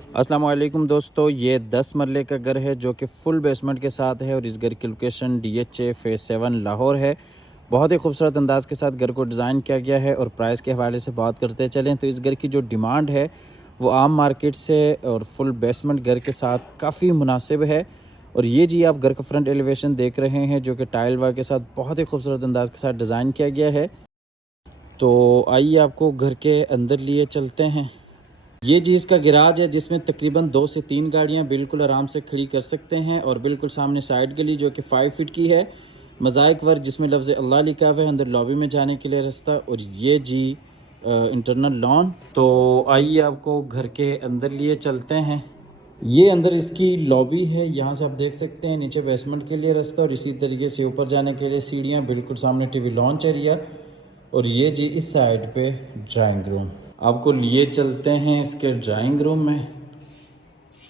السلام علیکم دوستو، یہ 10 مرلے کا گھر ہے جو کہ فل بیسمنٹ کے ساتھ ہے اور اس گھر کی لوکیشن DHA فیز 7 لاہور ہے۔ بہت ہی خوبصورت انداز کے ساتھ گھر کو ڈیزائن کیا گیا ہے اور پرائس کے حوالے سے بات کرتے چلیں تو اس گھر کی جو ڈیمانڈ ہے وہ عام مارکیٹ سے اور فل بیسمنٹ گھر کے ساتھ کافی مناسب ہے۔ اور یہ جی آپ گھر کا فرنٹ ایلیویشن دیکھ رہے ہیں جو کہ ٹائل ورک کے ساتھ بہت ہی خوبصورت انداز کے ساتھ ڈیزائن کیا گیا ہے۔ تو آئیے آپ کو گھر کے اندر لیے چلتے ہیں۔ یہ جی اس کا گراج ہے جس میں تقریباً 2 سے 3 گاڑیاں بالکل آرام سے کھڑی کر سکتے ہیں، اور بالکل سامنے سائیڈ گلی جو کہ 5 فٹ کی ہے، موزائک ورک جس میں لفظ اللہ لکھا ہوا ہے، اندر لابی میں جانے کے لیے راستہ، اور یہ جی انٹرنل لان۔ تو آئیے آپ کو گھر کے اندر لیے چلتے ہیں۔ یہ اندر اس کی لابی ہے، یہاں سے آپ دیکھ سکتے ہیں نیچے بیسمنٹ کے لیے راستہ، اور اسی طریقے سے اوپر جانے کے لیے سیڑھیاں، بالکل سامنے ٹی وی لانچ ایریا، اور یہ جی اس سائیڈ پہ ڈرائنگ روم۔ آپ کو لیے چلتے ہیں اس کے ڈرائنگ روم میں۔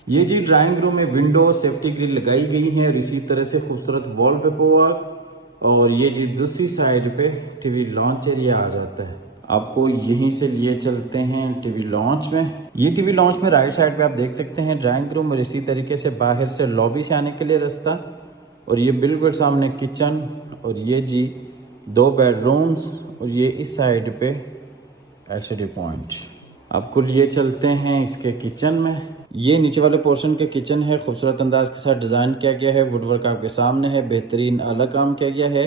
یہ جی ڈرائنگ روم میں ونڈو سیفٹی گرل لگائی گئی ہیں اور اسی طرح سے خوبصورت وال پیپر ورک، اور یہ جی دوسری سائیڈ پہ ٹی وی لانچ ایریا آ جاتا ہے۔ آپ کو یہیں سے لیے چلتے ہیں ٹی وی لانچ میں۔ یہ ٹی وی لانچ میں رائٹ سائیڈ پہ آپ دیکھ سکتے ہیں ڈرائنگ روم، اور اسی طریقے سے باہر سے لابی سے آنے کے لیے راستہ، اور یہ بالکل سامنے کچن، اور یہ جی 2 بیڈ رومز، اور یہ اس سائیڈ پہ LCD پوائنٹ۔ آپ کو لیے چلتے ہیں اس کے کچن میں۔ یہ نیچے والے پورشن کے کچن ہے، خوبصورت انداز کے ساتھ ڈیزائن کیا گیا ہے، ووڈ ورک آپ کے سامنے ہے، بہترین اعلیٰ کام کیا گیا ہے،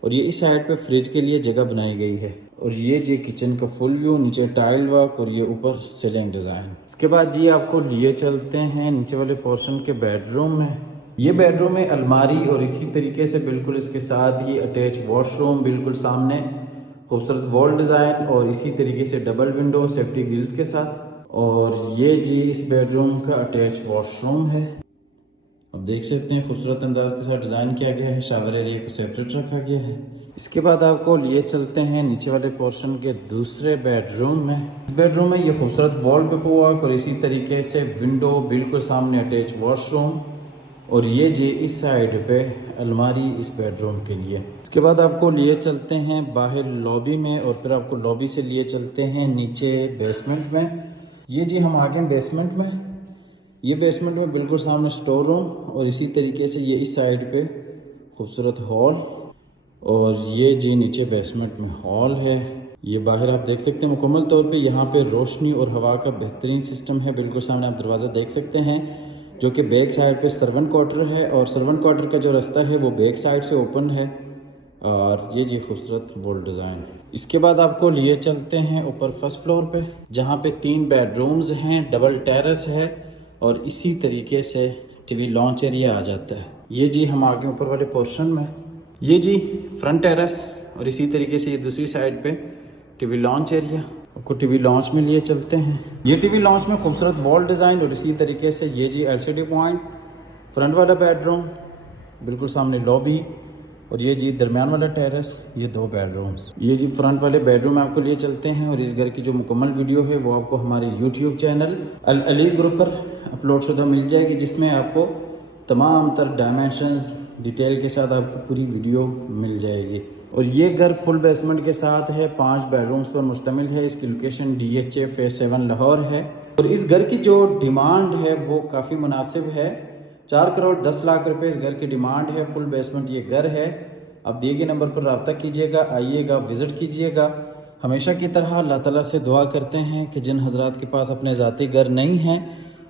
اور یہ اس سائیڈ پہ فریج کے لیے جگہ بنائی گئی ہے، اور یہ جی کچن کا فل ویو، نیچے ٹائل ورک، اور یہ اوپر سیلنگ ڈیزائن۔ اس کے بعد جی آپ کو لیے چلتے ہیں نیچے والے پورشن کے بیڈ روم میں۔ یہ بیڈ روم میں الماری، اور اسی طریقے سے بالکل اس کے ساتھ ہی اٹیچ واش روم، بالکل سامنے خوبصورت وال ڈیزائن، اور اسی طریقے سے ڈبل ونڈو سیفٹی گرلز کے ساتھ، اور یہ جی اس بیڈ روم کا اٹیچ واش روم ہے۔ اب دیکھ سکتے ہیں خوبصورت انداز کے ساتھ ڈیزائن کیا گیا ہے، شاور ایریا کو سیپریٹ رکھا گیا ہے۔ اس کے بعد آپ کو لیے چلتے ہیں نیچے والے پورشن کے دوسرے بیڈ روم میں۔ اس بیڈ روم میں یہ خوبصورت وال پیپر ورک، اور اسی طریقے سے ونڈو، بالکل سامنے اٹیچ واش روم، اور یہ جی اس سائیڈ پہ الماری اس بیڈ روم کے لیے۔ اس کے بعد آپ کو لیے چلتے ہیں باہر لابی میں، اور پھر آپ کو لابی سے لیے چلتے ہیں نیچے بیسمنٹ میں۔ یہ جی ہم آگے بیسمنٹ میں۔ یہ بیسمنٹ میں بالکل سامنے سٹور روم، اور اسی طریقے سے یہ اس سائیڈ پہ خوبصورت ہال، اور یہ جی نیچے بیسمنٹ میں ہال ہے۔ یہ باہر آپ دیکھ سکتے ہیں مکمل طور پہ یہاں پہ روشنی اور ہوا کا بہترین سسٹم ہے، بالکل سامنے آپ دروازہ دیکھ سکتے ہیں جو کہ بیک سائیڈ پہ سرونٹ کوارٹر ہے، اور سرونٹ کوارٹر کا جو راستہ ہے وہ بیک سائیڈ سے اوپن ہے، اور یہ جی خوبصورت وال ڈیزائن۔ اس کے بعد آپ کو لیے چلتے ہیں اوپر فرسٹ فلور پہ، جہاں پہ 3 بیڈ رومز ہیں، ڈبل ٹیرس ہے، اور اسی طریقے سے ٹی وی لانچ ایریا آ جاتا ہے۔ یہ جی ہم آگے اوپر والے پورشن میں۔ یہ جی فرنٹ ٹیرس، اور اسی طریقے سے یہ دوسری سائیڈ پہ ٹی وی لانچ ایریا۔ آپ کو ٹی وی لانچ میں لیے چلتے ہیں۔ یہ ٹی وی لانچ میں خوبصورت وال ڈیزائن، اور اسی طریقے سے یہ جی LCD پوائنٹ، فرنٹ والا بیڈ روم، بالکل سامنے لابی، اور یہ جی درمیان والا ٹیرس، یہ 2 بیڈ رومز۔ یہ جی فرنٹ والے بیڈ روم میں آپ کو لیے چلتے ہیں، اور اس گھر کی جو مکمل ویڈیو ہے وہ آپ کو ہمارے YouTube چینل العلی گروپ پر اپلوڈ شدہ مل جائے گی، جس میں آپ کو تمام تر ڈائمینشنز ڈیٹیل کے ساتھ آپ کو پوری ویڈیو مل جائے گی۔ اور یہ گھر فل بیسمنٹ کے ساتھ ہے، 5 بیڈ رومز پر مشتمل ہے، اس کی لوکیشن DHA فیز 7 لاہور ہے، اور اس گھر کی جو ڈیمانڈ ہے وہ کافی مناسب ہے۔ 4 کروڑ 10 لاکھ روپے اس گھر کی ڈیمانڈ ہے، فل بیسمنٹ یہ گھر ہے۔ آپ دیے گئے نمبر پر رابطہ کیجیے گا، آئیے گا، وزٹ کیجیے گا۔ ہمیشہ کی طرح اللہ تعالیٰ سے دعا کرتے ہیں کہ جن حضرات کے پاس اپنے ذاتی گھر نہیں ہیں،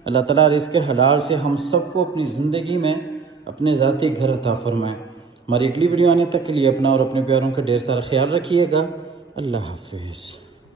اللہ تعالیٰ رزق حلال سے ہم سب کو اپنی زندگی میں اپنے ذاتی گھر عطا فرمائے۔ ہماری اگلی ویڈیو آنے تک کے لیے اپنا اور اپنے پیاروں کا ڈھیر سارا خیال رکھیے گا۔ اللہ حافظ۔